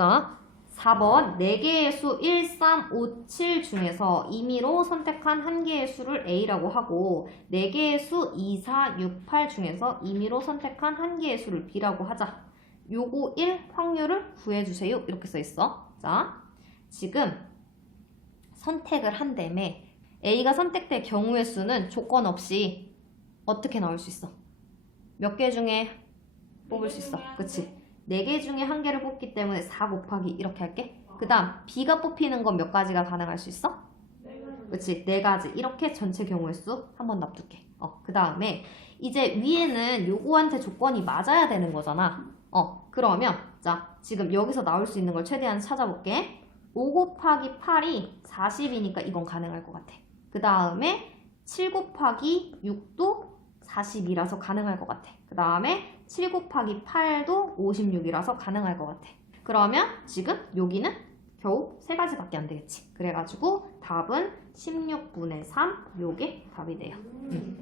자, 4번 4개의 수 1, 3, 5, 7 중에서 임의로 선택한 한 개의 수를 A라고 하고 4개의 수 2, 4, 6, 8 중에서 임의로 선택한 한 개의 수를 B라고 하자. 요거 1 확률을 구해주세요. 이렇게 써 있어. 자, 지금 선택을 한다며 A가 선택될 경우의 수는 조건 없이 어떻게 나올 수 있어? 몇 개 중에 뽑을 수 있어. 그치? 4개 중에 한 개를 뽑기 때문에 4 곱하기 이렇게 할게. 그 다음 B가 뽑히는 건 몇 가지가 가능할 수 있어? 그치? 네 가지. 이렇게 전체 경우의 수 한 번 납둘게. 어, 그 다음에 이제 위에는 요거한테 조건이 맞아야 되는 거잖아. 어, 그러면 자, 지금 여기서 나올 수 있는 걸 최대한 찾아볼게. 5 곱하기 8이 40이니까 이건 가능할 것 같아. 그 다음에 7 곱하기 6도 40이라서 가능할 것 같아. 그 다음에 7 곱하기 8도 56이라서 가능할 것 같아. 그러면 지금 여기는 겨우 세 가지밖에 안 되겠지. 그래가지고 답은 16분의 3 요게 답이 돼요. 음.